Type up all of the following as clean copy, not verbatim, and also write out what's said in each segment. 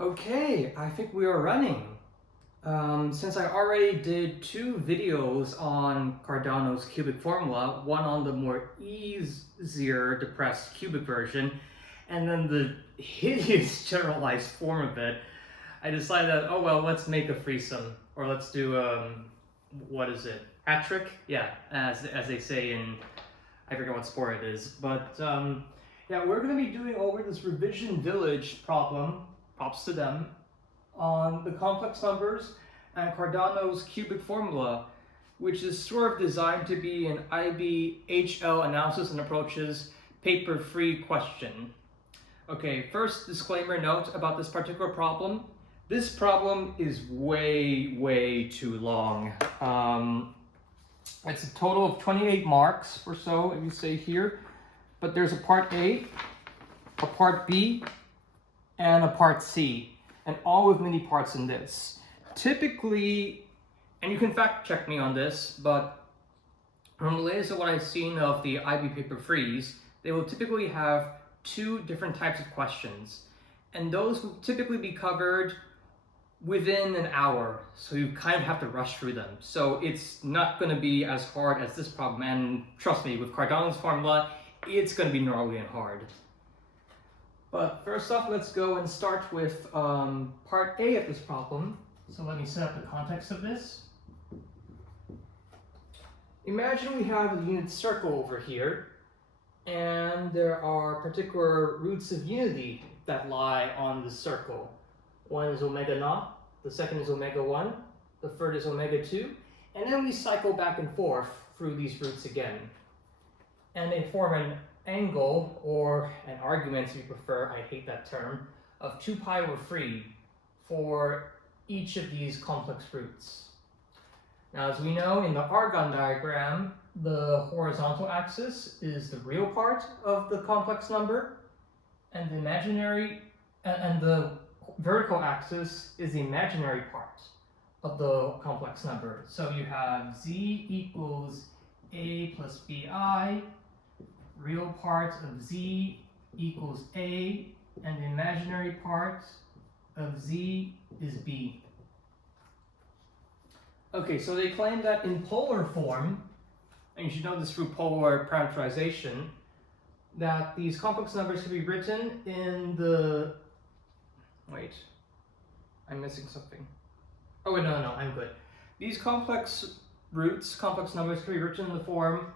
Okay, I think we are running. Since I already did 2 videos on Cardano's cubic formula, one on the more easier depressed cubic version, and then the hideous generalized form of it, I decided that, oh well, let's make a threesome, or let's do, what is it, hat trick? Yeah, as they say in, I forget what sport it is, but yeah, we're going to be doing over this revision village problem, props to them, on the complex numbers and Cardano's cubic formula, which is sort of designed to be an IBHL analysis and approaches paper-free question. Okay, first disclaimer note about this particular problem. This problem is way too long. It's a total of 28 marks or so, if you say here, but there's a part A, a part B, and a part C, and all with many parts in this. Typically, and you can fact check me on this, but from the latest of what I've seen of the IB paper freeze, they will typically have 2 different types of questions, and those will typically be covered within an hour, so you kind of have to rush through them. So it's not going to be as hard as this problem, and trust me, with Cardano's formula, it's going to be gnarly and hard. But first off, let's go and start with part A of this problem. So let me set up the context of this. Imagine we have a unit circle over here, and there are particular roots of unity that lie on the circle. One is omega naught, the second is omega 1, the third is omega 2, and then we cycle back and forth through these roots again. And they form an angle, or an argument if you prefer, I hate that term, of 2 pi over 3 for each of these complex roots. Now, as we know, in the Argon diagram, the horizontal axis is the real part of the complex number, and the vertical axis is the imaginary part of the complex number. So you have z equals a plus bi, real part of z equals a, and the imaginary part of z is b. Okay, so they claim that in polar form, and you should know this through polar parameterization, that these complex numbers can be written in the... Wait, I'm missing something. Oh wait, no, I'm good. These complex roots, complex numbers, can be written in the form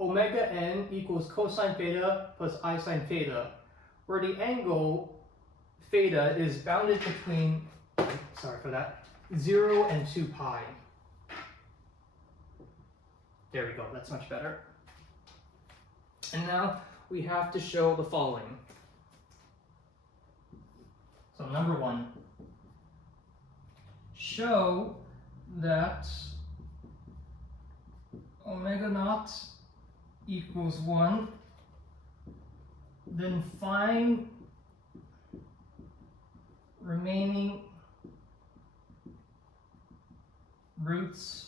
omega n equals cosine theta plus I sine theta, where the angle theta is bounded between, sorry for that, 0 and 2 pi. There we go, that's much better. And now we have to show the following. So number 1, show that omega naught equals 1, then find remaining roots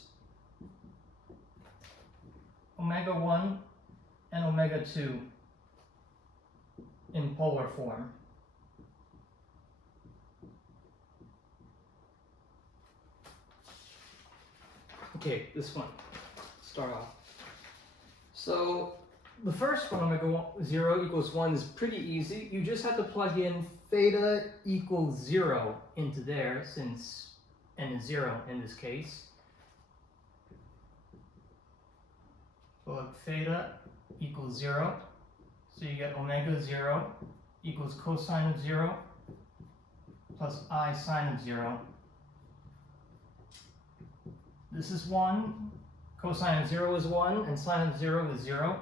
omega 1 and omega 2 in polar form. Okay, this one, start off. So the first one, omega 0 equals 1, is pretty easy. You just have to plug in theta equals 0 into there, since n is 0 in this case. Plug theta equals 0, so you get omega 0 equals cosine of 0 plus I sine of 0. This is 1, cosine of 0 is 1, and sine of 0 is 0.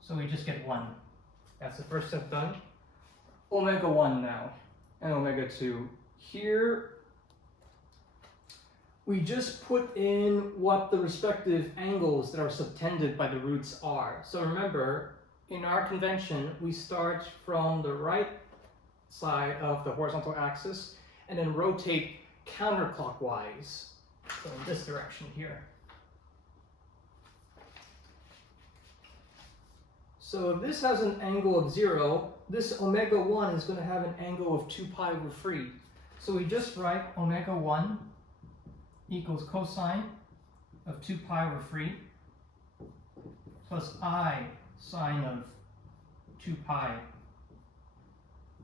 So we just get 1. That's the first step done. Omega 1 now, and omega 2. Here, we just put in what the respective angles that are subtended by the roots are. So remember, in our convention, we start from the right side of the horizontal axis, and then rotate counterclockwise. So in this direction here. So if this has an angle of 0, this omega 1 is going to have an angle of 2 pi over 3. So we just write omega 1 equals cosine of 2 pi over 3 plus I sine of 2 pi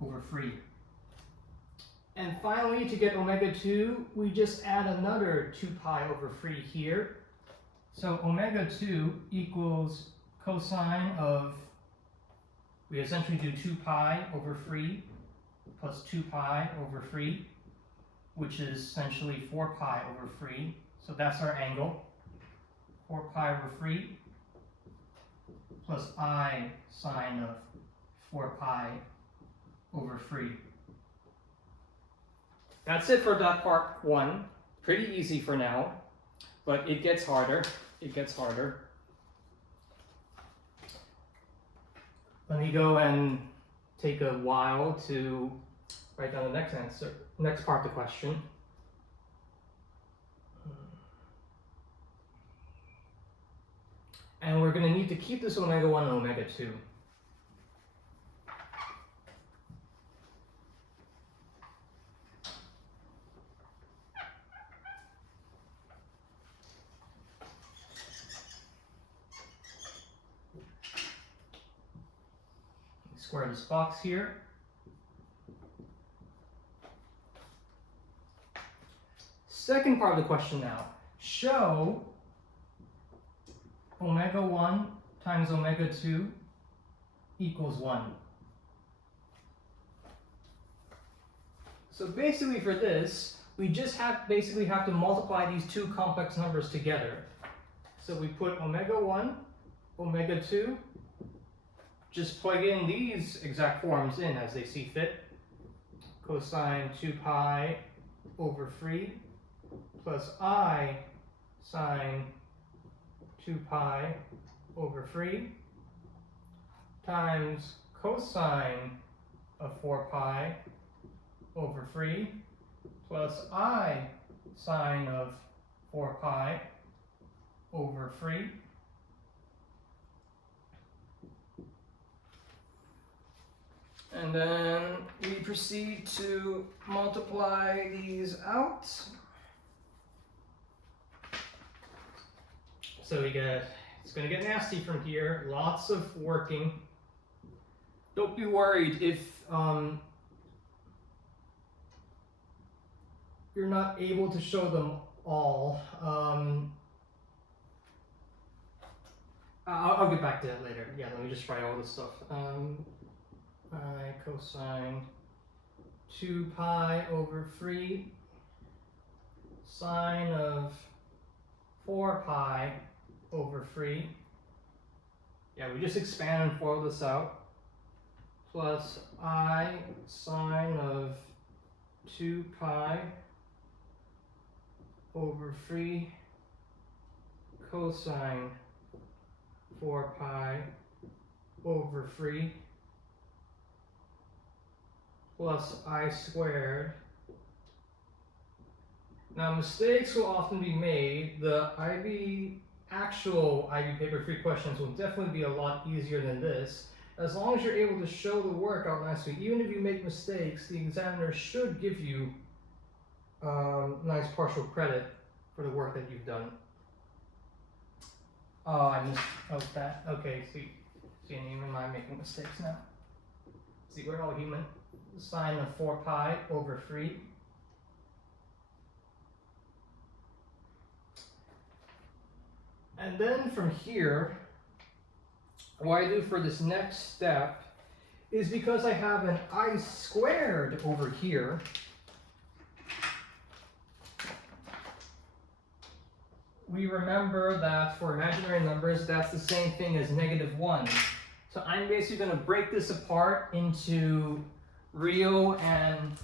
over 3. And finally, to get omega 2, we just add another 2 pi over 3 here. So omega 2 equals cosine of, we essentially do 2 pi over 3 plus 2 pi over 3, which is essentially 4 pi over 3. So that's our angle, 4 pi over 3 plus I sine of 4 pi over 3. That's it for that part 1. Pretty easy for now, but it gets harder. It gets harder. Let me go and take a while to write down the next answer, next part of the question. And we're going to need to keep this omega 1 and omega 2. Square this box here. Second part of the question now. Show omega 1 times omega 2 equals 1. So basically for this, we just have to multiply these two complex numbers together. So we put omega 1, omega 2, just plug in these exact forms in as they see fit. Cosine 2 pi over 3 plus I sine 2 pi over 3 times cosine of 4 pi over 3 plus I sine of 4 pi over 3. And then we proceed to multiply these out. So it's going to get nasty from here. Lots of working. Don't be worried if you're not able to show them all. I'll get back to that later. Yeah, let me just write all this stuff. I cosine 2 pi over 3 sine of 4 pi over 3. Yeah, we just expand and FOIL this out. Plus I sine of 2 pi over 3 cosine 4 pi over 3 plus I squared. Now mistakes will often be made. The actual IB paper 3 questions will definitely be a lot easier than this. As long as you're able to show the work out nicely, even if you make mistakes, the examiner should give you nice partial credit for the work that you've done. Oh, I missed that. Okay, see, even I'm making mistakes now. See, we're all human. Sine of 4 pi over 3. And then from here, what I do for this next step is, because I have an I squared over here, we remember that for imaginary numbers, that's the same thing as -1. So I'm basically going to break this apart into real and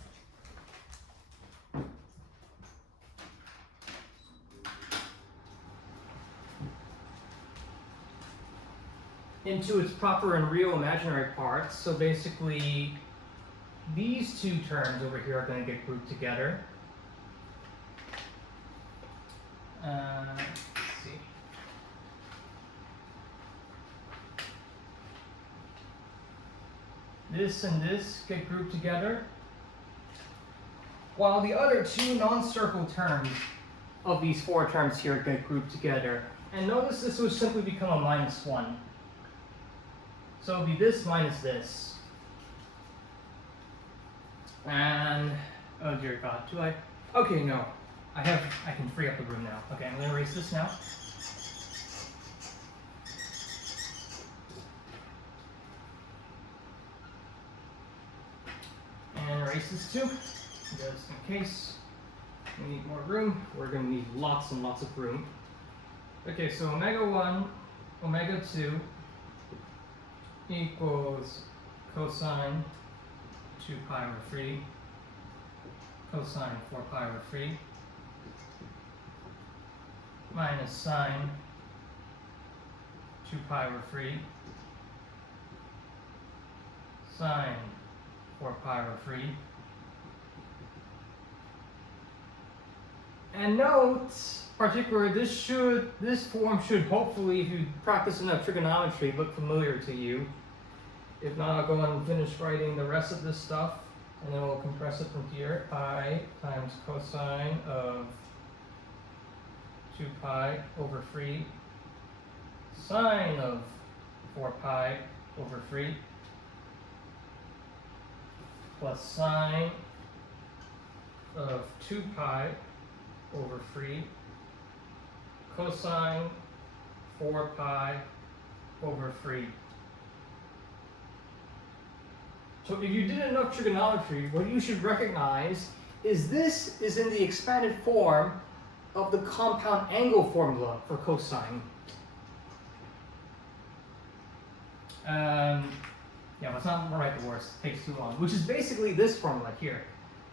into its proper and real imaginary parts. So basically, these two terms over here are going to get grouped together. Let's see. this and this get grouped together, while the other two non-circle terms of these four terms here get grouped together. And notice this will simply become a minus 1. So it'll be this minus this. And, oh dear God, do I? Okay, no. I can free up the room now. Okay, I'm going to erase this now. And erase this too, just in case we need more room. We're going to need lots and lots of room. Okay, so omega 1, omega 2 equals cosine 2 pi over 3, cosine 4 pi over 3, minus sine 2 pi over 3, sine 4 pi over 3. And note, particularly, this form should hopefully, if you practice enough trigonometry, look familiar to you. If not, I'll go on and finish writing the rest of this stuff, and then we'll compress it from here. I times cosine of 2 pi over 3, sine of 4 pi over 3, plus sine of 2 pi over 3, cosine 4 pi over 3. So if you did enough trigonometry, what you should recognize is this is in the expanded form of the compound angle formula for cosine. Yeah, let's not write the words, it takes too long. Which is basically this formula here.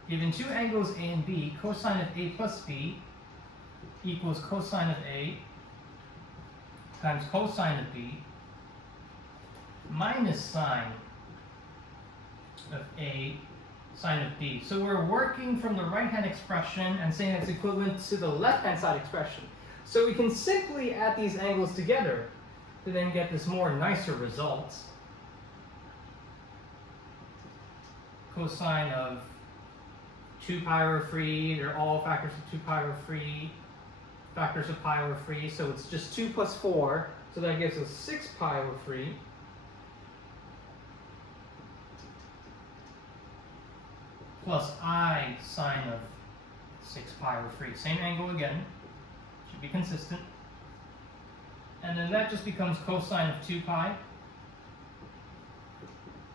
Given two angles A and B, cosine of A plus B equals cosine of A times cosine of B minus sine of A sine of B. So we're working from the right-hand expression and saying it's equivalent to the left-hand side expression. So we can simply add these angles together to then get this more nicer result. Cosine of 2 pi over 3, they're all factors of 2 pi over 3, factors of pi over 3, so it's just 2 plus 4, so that gives us 6 pi over 3. Plus I sine of 6 pi over 3. Same angle again, should be consistent. And then that just becomes cosine of 2 pi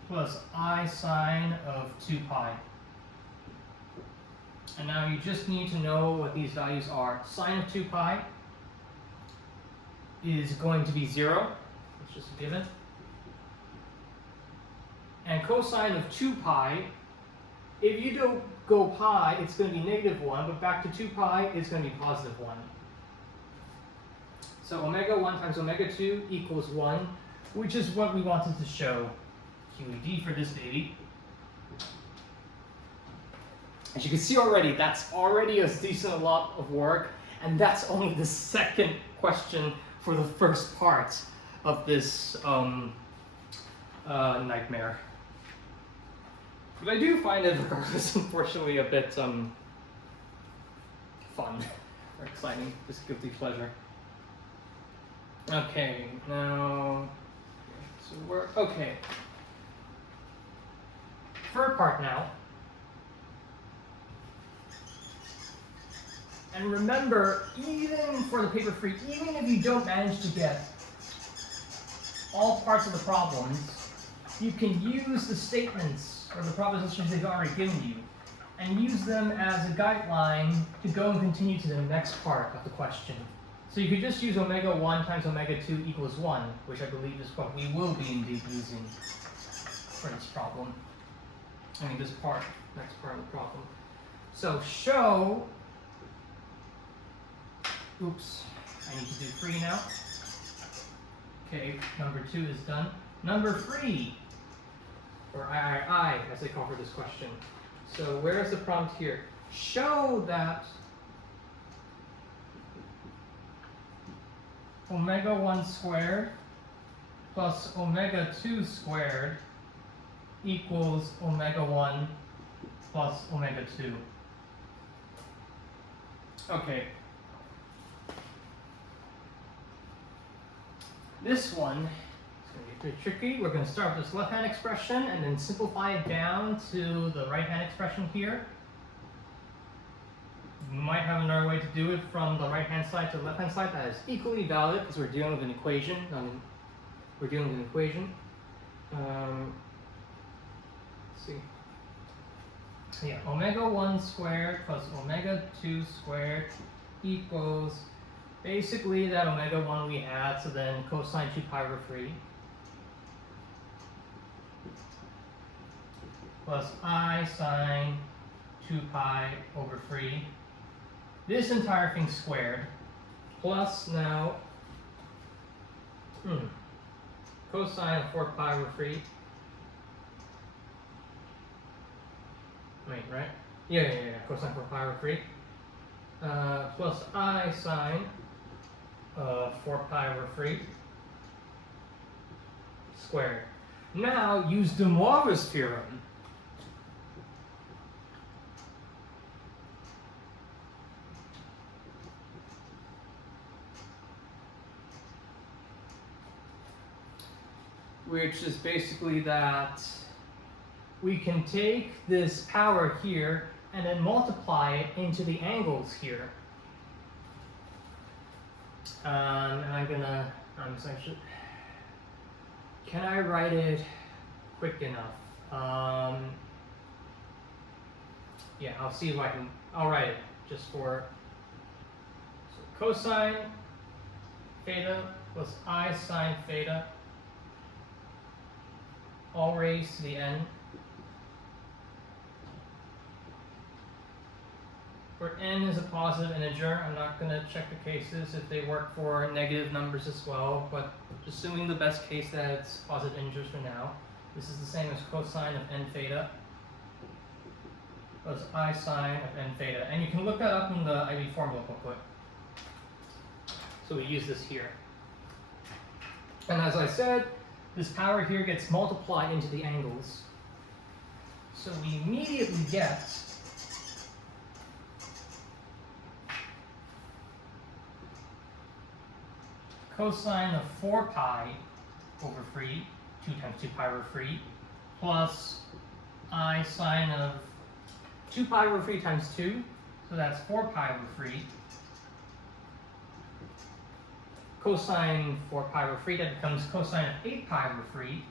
plus I sine of 2 pi. And now you just need to know what these values are. Sine of 2 pi is going to be 0. It's just a given. And cosine of 2 pi, if you don't go pi, it's going to be negative 1, but back to 2 pi, it's going to be positive 1. So omega 1 times omega 2 equals 1, which is what we wanted to show. QED for this baby. As you can see already, that's already a decent lot of work, and that's only the second question for the first part of this nightmare. But I do find it, regardless, unfortunately, a bit fun or exciting, just guilty pleasure. Okay, now, so we're, okay. Third part now. And remember, even for the paper free, even if you don't manage to get all parts of the problems, you can use the statements or the propositions they've already given you and use them as a guideline to go and continue to the next part of the question. So you could just use omega 1 times omega 2 equals 1, which I believe is what we will be indeed using for this problem. I mean, this part, next part of the problem. So show, oops, I need to do 3 now. Okay, number 2 is done. Number 3, or I, as they call for this question. So where is the prompt here? Show that omega 1 squared plus omega 2 squared equals omega 1 plus omega 2. Okay. This one is going to be pretty tricky. We're going to start with this left-hand expression and then simplify it down to the right-hand expression here. We might have another way to do it from the right-hand side to the left-hand side that is equally valid because we're dealing with an equation. Let's see. Yeah, omega 1 squared plus omega 2 squared equals basically that omega 1 we had, so then cosine 2 pi over 3 plus I sine 2 pi over 3. This entire thing squared plus now cosine of 4 pi over 3. Wait, right? Yeah. Cosine 4 pi over 3. Plus I sine 4 pi over 3 squared. Now use De Moivre's theorem. Which is basically that we can take this power here and then multiply it into the angles here. Can I write it quick enough? Yeah, I'll see if I'll write it just for, so cosine theta plus I sine theta all raised to the n, where n is a positive integer. I'm not going to check the cases if they work for negative numbers as well, but assuming the best case that it's positive integers for now. This is the same as cosine of n theta plus I sine of n theta. And you can look that up in the IB formula booklet. So we use this here. And as I said, this power here gets multiplied into the angles. So we immediately get cosine of 4 pi over 3, 2 times 2 pi over 3, plus I sine of 2 pi over 3 times 2, so that's 4 pi over 3. Cosine 4 pi over 3, that becomes cosine of 8 pi over 3.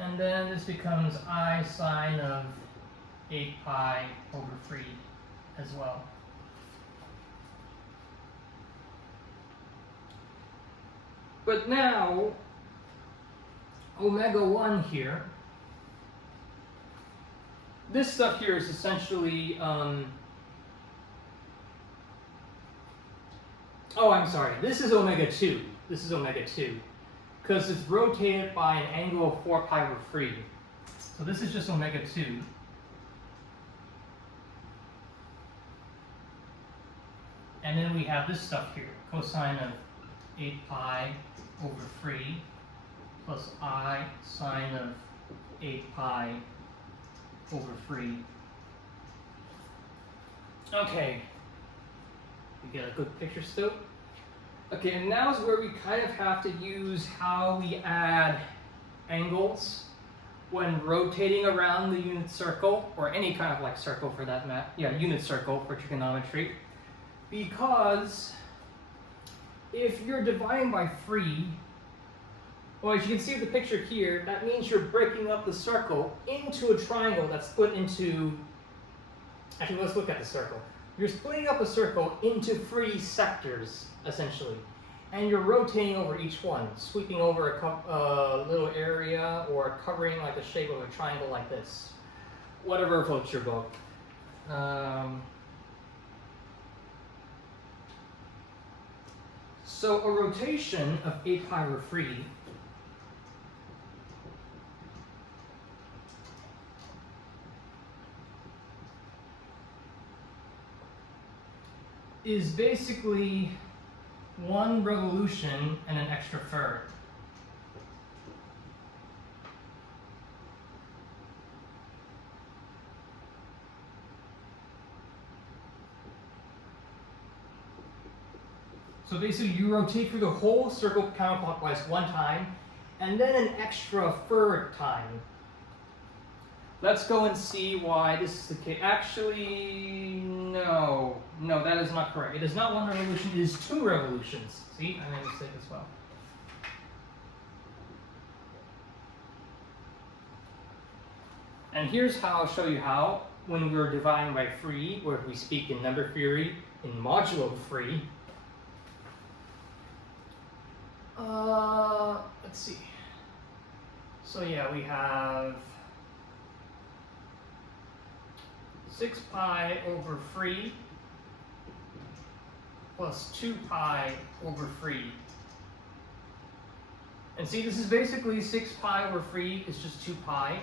And then this becomes I sine of 8 pi over 3 as well. But now, omega 1 here, this stuff here is essentially, oh, I'm sorry, this is omega 2. This is omega 2, because it's rotated by an angle of 4 pi over 3. So this is just omega 2. And then we have this stuff here, cosine of 8 pi over 3 plus I sine of 8 pi over 3. Okay, we get a good picture still. Okay, and now is where we kind of have to use how we add angles when rotating around the unit circle, or any kind of like circle for that matter. Yeah, unit circle for trigonometry. Because if you're dividing by 3, well, as you can see with the picture here, that means you're breaking up the circle into a triangle that's split into, actually let's look at the circle. You're splitting up a circle into 3 sectors, essentially. And you're rotating over each one, sweeping over a little area or covering like the shape of a triangle like this. Whatever floats your boat. So a rotation of 8 pi over 3 is basically 1 revolution and an extra third. So basically you rotate through the whole circle counterclockwise 1 time, and then an extra third time. Let's go and see why this is the case. Actually, no, that is not correct. It is not 1 revolution, it is 2 revolutions. See, I made a mistake as well. And here's how I'll show you how, when we're dividing by 3, or if we speak in number theory, in modulo 3. Let's see. So yeah, we have 6 pi over 3 plus 2 pi over 3. And see, this is basically 6 pi over 3 is just 2 pi.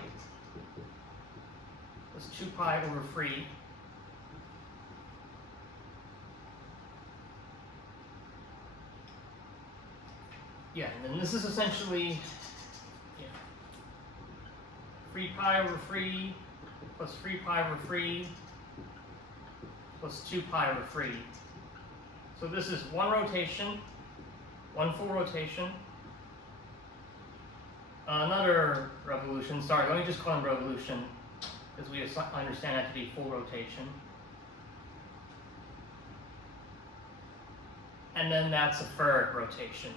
That's 2 pi over 3. Yeah, and then this is essentially 3 pi over 3 plus 3 pi over 3 plus 2 pi over 3. So this is 1 rotation, 1 full rotation, another revolution. Sorry, let me just call them revolution, because we understand that to be full rotation. And then that's a third rotation.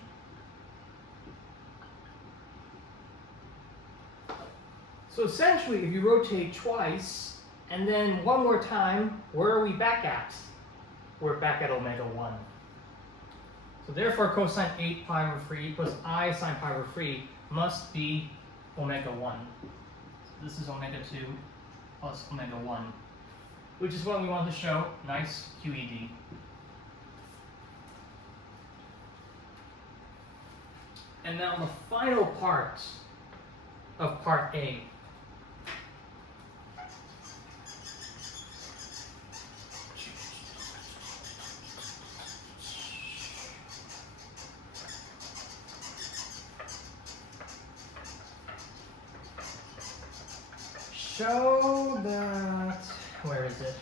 So essentially, if you rotate twice, and then 1 more time, where are we back at? We're back at omega 1. So therefore, cosine 8 pi over 3 plus I sine pi over 3 must be omega 1. So this is omega 2 plus omega 1, which is what we want to show. Nice QED. And now the final part of part A. Show that, where is it?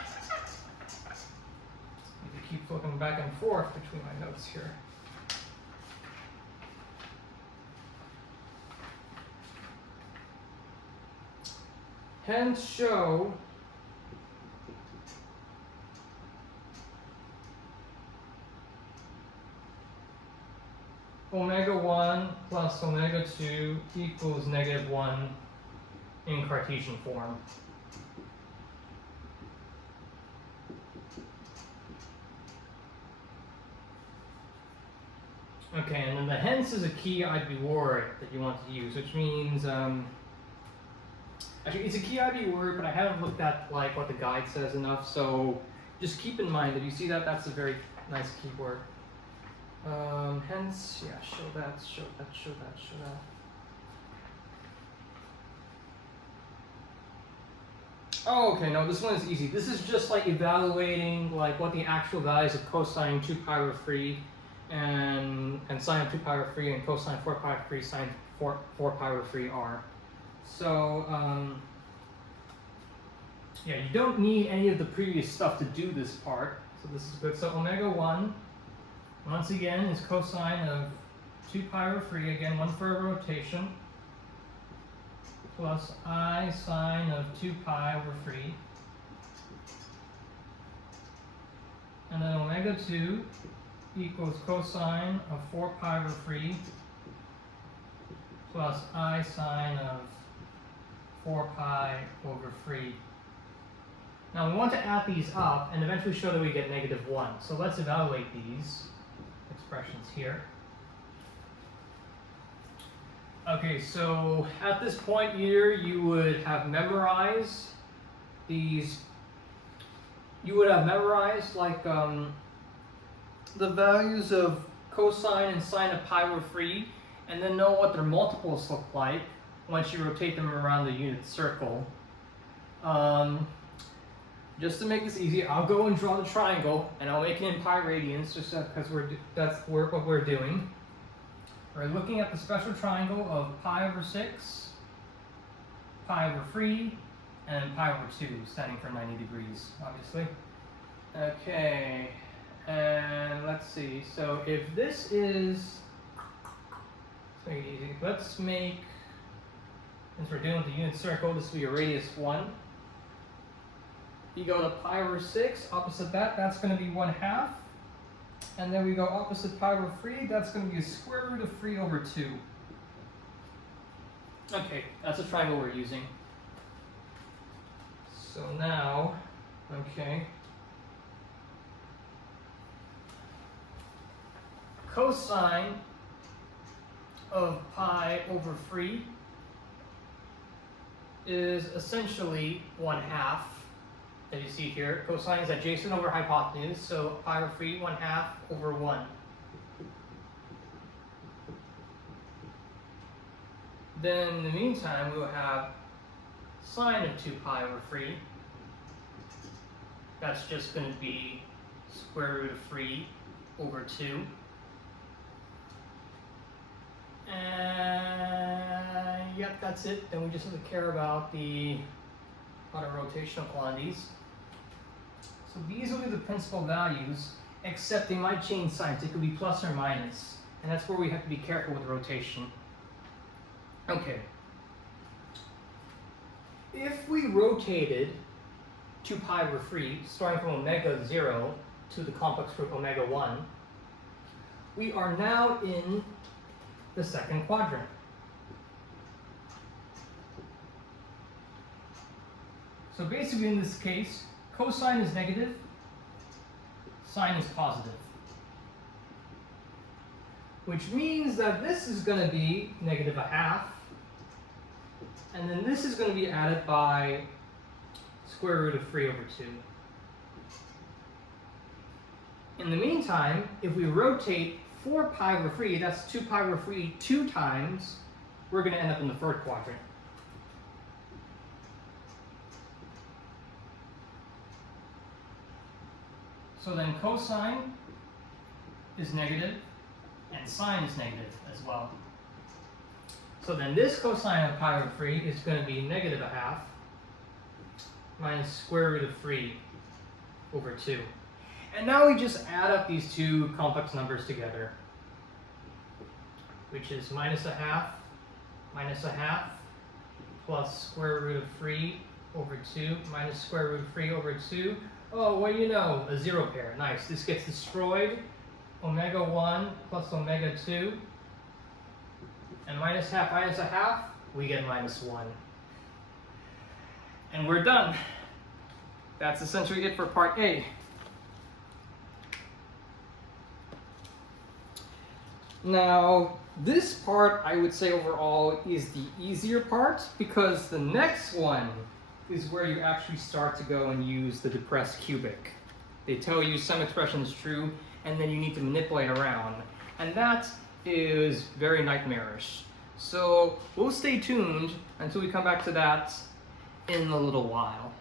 I need to keep flipping back and forth between my notes here. Hence show omega 1 plus omega 2 equals negative 1 in Cartesian form. Okay, and then the hence is a key IB word that you want to use, which means, actually it's a key IB word, but I haven't looked at like what the guide says enough, so just keep in mind that you see that that's a very nice keyword. Hence, yeah, show that, show that, show that, show that. Oh, okay, no, this one is easy. This is just like evaluating like what the actual values of cosine 2 pi over 3 and sine 2 pi over 3 and cosine 4 pi over 3 sine 4 pi over 3 are. So, yeah, you don't need any of the previous stuff to do this part. So this is good. So omega 1, once again, is cosine of 2 pi over 3, again, 1/3 rotation, plus I sine of 2 pi over 3. And then omega 2 equals cosine of 4 pi over 3 plus I sine of 4 pi over 3. Now we want to add these up and eventually show that we get negative 1. So let's evaluate these expressions here. Okay, so at this point here, you would have memorized these. You would have memorized like the values of cosine and sine of pi over 3, and then know what their multiples look like once you rotate them around the unit circle. just to make this easy, I'll go and draw the triangle, and I'll make it in pi radians, just because that's what we're doing. We're looking at the special triangle of pi over 6, pi over 3, and pi over 2, standing for 90 degrees, obviously. Okay, and let's see. So if this is, let's make it easy. Let's make, since we're dealing with the unit circle, this will be a radius 1. You go to pi over 6, opposite that, that's going to be 1/2. And then we go opposite pi over 3, that's going to be a square root of 3 over 2. Okay, that's the triangle we're using. So now, okay. Cosine of pi over 3 is essentially 1/2. As you see here, cosine is adjacent over hypotenuse, so pi over 3, 1/2 over 1. Then in the meantime, we'll have sine of 2 pi over 3. That's just going to be square root of 3 over 2. And yep, that's it. Then we just have to care about the other rotational quantities. So these will be the principal values, except they might change signs. It could be plus or minus, and that's where we have to be careful with rotation. Okay. If we rotated 2 pi over 3, starting from omega 0 to the complex group omega 1, we are now in the second quadrant. So basically in this case, cosine is negative, sine is positive. Which means that this is going to be negative 1/2, and then this is going to be added by square root of 3 over 2. In the meantime, if we rotate 4 pi over 3, that's 2 pi over 3 2 times, we're going to end up in the third quadrant. So then cosine is negative, and sine is negative as well. So then this cosine of pi over 3 is going to be negative 1/2 minus square root of 3 over 2. And now we just add up these two complex numbers together, which is minus 1/2 plus square root of 3 over 2 minus square root of 3 over 2. Oh, what do you know? A zero pair. Nice. This gets destroyed. Omega 1 plus omega 2. And minus 1/2, we get minus 1. And we're done. That's essentially it for part A. Now, this part, I would say overall, is the easier part, because the next one is where you actually start to go and use the depressed cubic. They tell you some expression is true, and then you need to manipulate around. And that is very nightmarish. So we'll stay tuned until we come back to that in a little while.